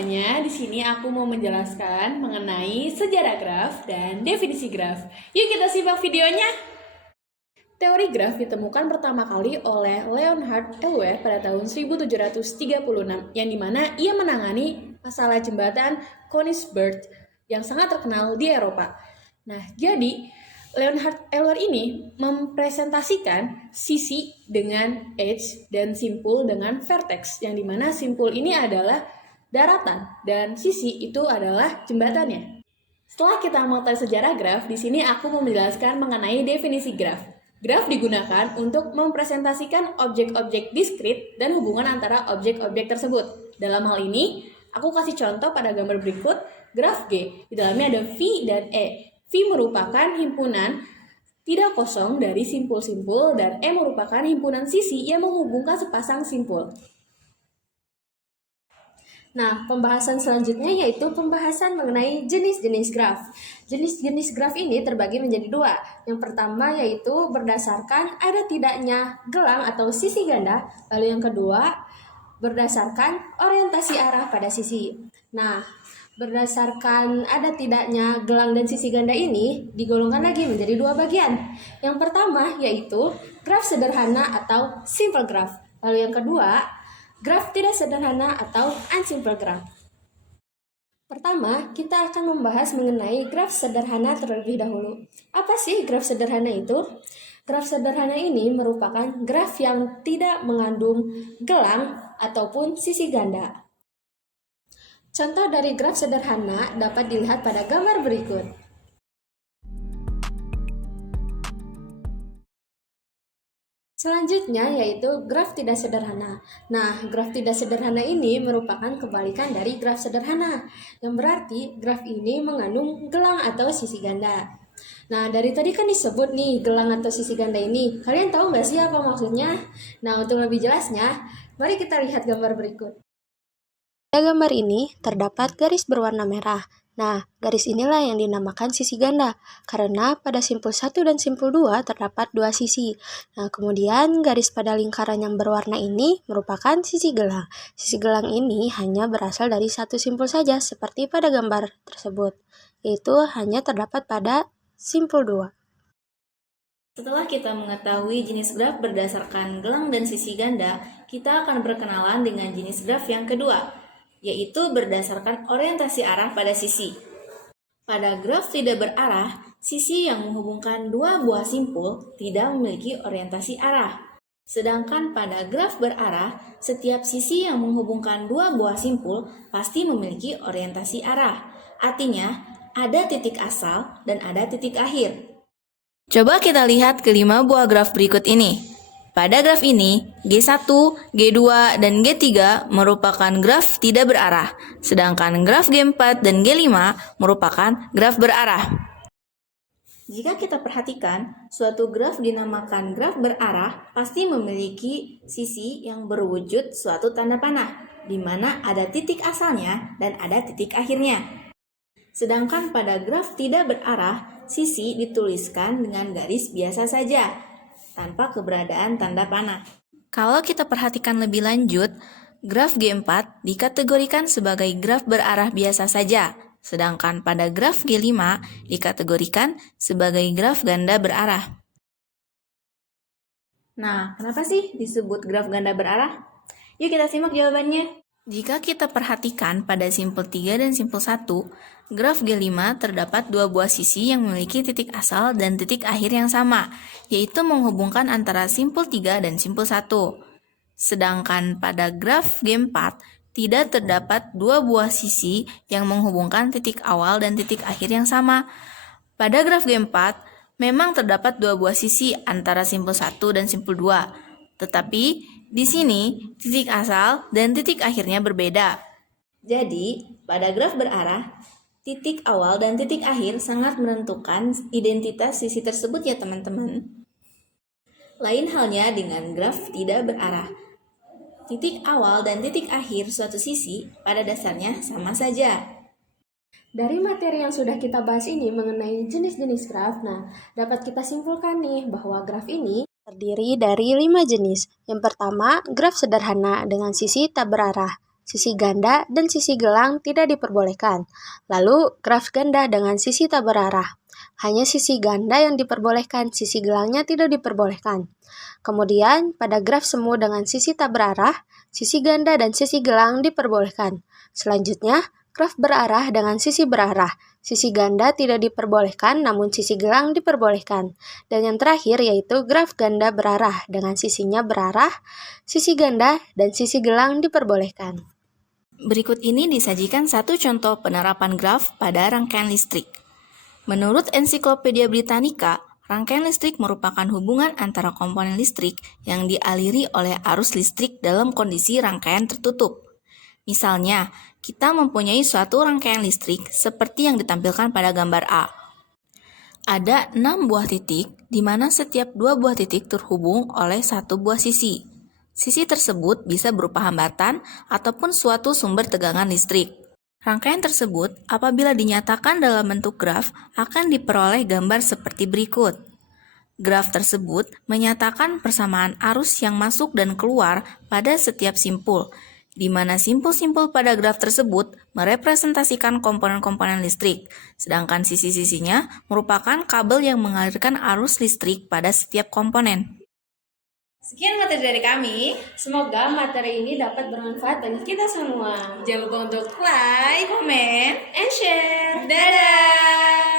semuanya, di sini aku mau menjelaskan mengenai sejarah graf dan definisi graf. Yuk kita simak videonya. Teori graf ditemukan pertama kali oleh Leonhard Euler pada tahun 1736, yang dimana ia menangani masalah jembatan Königsberg yang sangat terkenal di Eropa. Nah, jadi Leonhard Euler ini mempresentasikan sisi dengan edge dan simpul dengan vertex, yang dimana simpul ini adalah daratan dan sisi itu adalah jembatannya. Setelah kita mengetahui sejarah graf, di sini aku mau menjelaskan mengenai definisi graf. Graf digunakan untuk mempresentasikan objek-objek diskrit dan hubungan antara objek-objek tersebut. Dalam hal ini, aku kasih contoh pada gambar berikut, graf G. Di dalamnya ada V dan E. V merupakan himpunan tidak kosong dari simpul-simpul dan E merupakan himpunan sisi yang menghubungkan sepasang simpul. Nah, pembahasan selanjutnya yaitu pembahasan mengenai jenis-jenis graf. Jenis-jenis graf ini terbagi menjadi dua. Yang pertama yaitu berdasarkan ada tidaknya gelang atau sisi ganda. Lalu yang kedua, berdasarkan orientasi arah pada sisi. Nah, berdasarkan ada tidaknya gelang dan sisi ganda ini digolongkan lagi menjadi dua bagian. Yang pertama yaitu graf sederhana atau simple graph. Lalu yang kedua, graf tidak sederhana atau unsimple graph. Pertama, kita akan membahas mengenai graf sederhana terlebih dahulu. Apa sih graf sederhana itu? Graf sederhana ini merupakan graf yang tidak mengandung gelang ataupun sisi ganda. Contoh dari graf sederhana dapat dilihat pada gambar berikut. Selanjutnya yaitu graf tidak sederhana. Nah, graf tidak sederhana ini merupakan kebalikan dari graf sederhana, yang berarti graf ini mengandung gelang atau sisi ganda. Nah, dari tadi kan disebut nih gelang atau sisi ganda ini. Kalian tahu nggak sih apa maksudnya? Nah, untuk lebih jelasnya, mari kita lihat gambar berikut. Pada gambar ini terdapat garis berwarna merah. Nah, garis inilah yang dinamakan sisi ganda, karena pada simpul 1 dan simpul 2 terdapat dua sisi. Nah, kemudian garis pada lingkaran yang berwarna ini merupakan sisi gelang. Sisi gelang ini hanya berasal dari satu simpul saja, seperti pada gambar tersebut, yaitu hanya terdapat pada simpul 2. Setelah kita mengetahui jenis graf berdasarkan gelang dan sisi ganda, kita akan berkenalan dengan jenis graf yang kedua, yaitu berdasarkan orientasi arah pada sisi. Pada graf tidak berarah, sisi yang menghubungkan dua buah simpul tidak memiliki orientasi arah. Sedangkan pada graf berarah, setiap sisi yang menghubungkan dua buah simpul pasti memiliki orientasi arah. Artinya, ada titik asal dan ada titik akhir. Coba kita lihat kelima buah graf berikut ini. Pada graf ini, G1, G2, dan G3 merupakan graf tidak berarah, sedangkan graf G4 dan G5 merupakan graf berarah. Jika kita perhatikan, suatu graf dinamakan graf berarah pasti memiliki sisi yang berwujud suatu tanda panah, di mana ada titik asalnya dan ada titik akhirnya. Sedangkan pada graf tidak berarah, sisi dituliskan dengan garis biasa saja, tanpa keberadaan tanda panah. Kalau kita perhatikan lebih lanjut, graf G4 dikategorikan sebagai graf berarah biasa saja, sedangkan pada graf G5 dikategorikan sebagai graf ganda berarah. Nah, kenapa sih disebut graf ganda berarah? Yuk kita simak jawabannya. Jika kita perhatikan pada simpul 3 dan simpul 1, graf G5 terdapat dua buah sisi yang memiliki titik asal dan titik akhir yang sama, yaitu menghubungkan antara simpul 3 dan simpul 1. Sedangkan pada graf G4 tidak terdapat dua buah sisi yang menghubungkan titik awal dan titik akhir yang sama. Pada graf G4 memang terdapat dua buah sisi antara simpul 1 dan simpul 2, tetapi di sini titik asal dan titik akhirnya berbeda. Jadi, pada graf berarah, titik awal dan titik akhir sangat menentukan identitas sisi tersebut ya teman-teman. Lain halnya dengan graf tidak berarah. Titik awal dan titik akhir suatu sisi pada dasarnya sama saja. Dari materi yang sudah kita bahas ini mengenai jenis-jenis graf, dapat kita simpulkan nih bahwa graf ini terdiri dari 5 jenis. Yang pertama, graf sederhana dengan sisi tak berarah. sisi ganda dan sisi gelang tidak diperbolehkan. Lalu, graf ganda dengan sisi tak berarah. Hanya sisi ganda yang diperbolehkan, sisi gelangnya tidak diperbolehkan. Kemudian, pada graf semu dengan sisi tak berarah, sisi ganda dan sisi gelang diperbolehkan. Selanjutnya, graf berarah dengan sisi berarah. Sisi ganda tidak diperbolehkan, namun sisi gelang diperbolehkan. Dan yang terakhir yaitu graf ganda berarah dengan sisinya berarah, sisi ganda dan sisi gelang diperbolehkan. Berikut ini disajikan satu contoh penerapan graf pada rangkaian listrik. Menurut Ensiklopedia Britannica, rangkaian listrik merupakan hubungan antara komponen listrik yang dialiri oleh arus listrik dalam kondisi rangkaian tertutup. Misalnya, kita mempunyai suatu rangkaian listrik seperti yang ditampilkan pada gambar A. Ada 6 buah titik, di mana setiap 2 buah titik terhubung oleh 1 buah sisi. Sisi tersebut bisa berupa hambatan ataupun suatu sumber tegangan listrik. Rangkaian tersebut, apabila dinyatakan dalam bentuk graf, akan diperoleh gambar seperti berikut. Graf tersebut menyatakan persamaan arus yang masuk dan keluar pada setiap simpul, di mana simpul-simpul pada graf tersebut merepresentasikan komponen-komponen listrik, sedangkan sisi-sisinya merupakan kabel yang mengalirkan arus listrik pada setiap komponen. Sekian materi dari kami. Semoga materi ini dapat bermanfaat bagi kita semua. Jangan lupa untuk like, comment, And share. dadah!